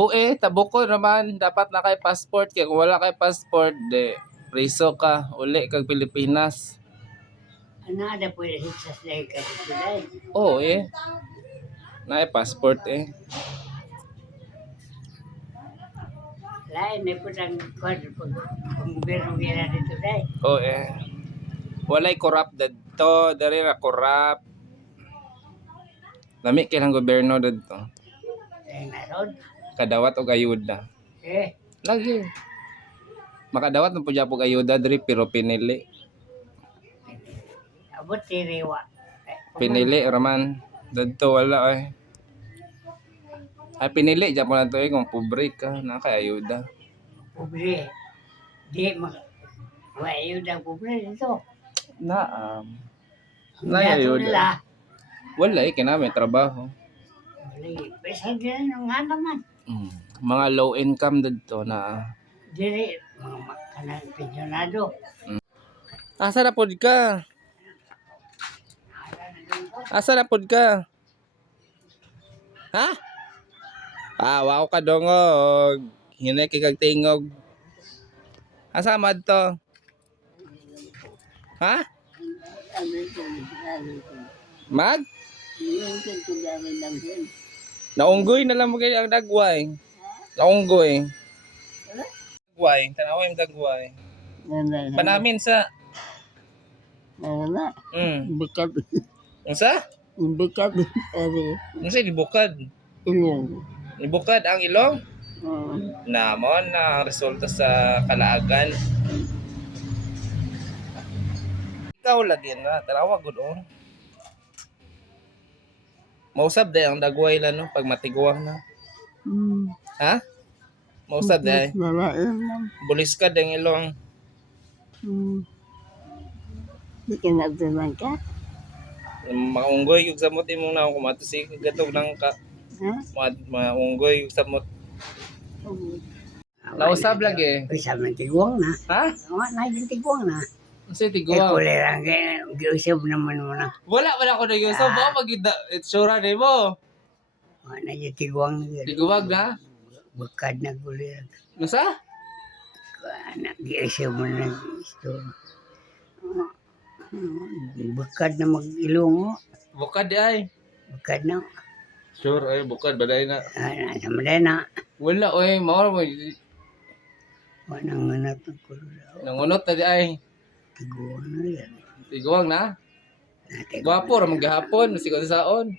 Oo taboko naman dapat na kay passport kay kung wala kay passport de priso ka uli kag Pilipinas. Nada pwede sa slay ka dito dahil. Oo na passport Lain may putang kwan pag gobyerno gina dito dahil. Oo walay corrupt dadto diri ra corrupt. Lami kinang gobyerno dadto. Dahil naroon. Kadawat og ayuda. Lagi. Makadawat ng pudya pog ayuda diri pero pinili. Abot si Rewa. Pinili raman dadto wala Ay pinili dyan po na to kung pobre ka na kay ayuda. Pobre. Di wala yun ang pobre dito. Na Ang dato nila. Wala kinami trabaho. Wala pesa din ang naman. Mga low income dito na. Dili mga kanang pensionado. Asa na pod ka? Asa na pod ka? Ha? Wow ka dongog. Hinay kay kag tingog. Asa mad to? Ha? Mag? Naunggoy na lang mo kayo ang dagway. Naunggoy. Dagway. Tanaway yung dagway. Panamin sa... Bukad. Unsa? Bukad. Unsa dibukad? Ibukad ang ilong? Namon na ang resulta sa kalaagan. Ikaw lagi na. Tanawa gud Mausab day ang dagway la no pag matiguang na. Ha? Mausab day. Bulis ka dang ilong. Di ka nagdaman ka? Maunggoy yung samot imong na kumatusig gatog lang ka. Maunggoy yung samot. Nausab lagi. Isa man tiguang na. Ha? Na yung tiguang na. Unsa Eh, tiguang? kulay lang kaya giusap naman mo na. Wala ko na yung so ba magida itsura nimo. Na yung tiguang na. Tiguwag na. Bukad na kulay lang. Unsa? Giusap mo na gusto. Bukad na mag-ilong. Bukad ay. Bukad na. Sure ay bukad baday na. Sama din na. Wala mao mo Wanang nganat ng kulay. nangunot na di ay. Tiguang na yan. Tiguwag na. Gwapo ra man gihapon, masig saon.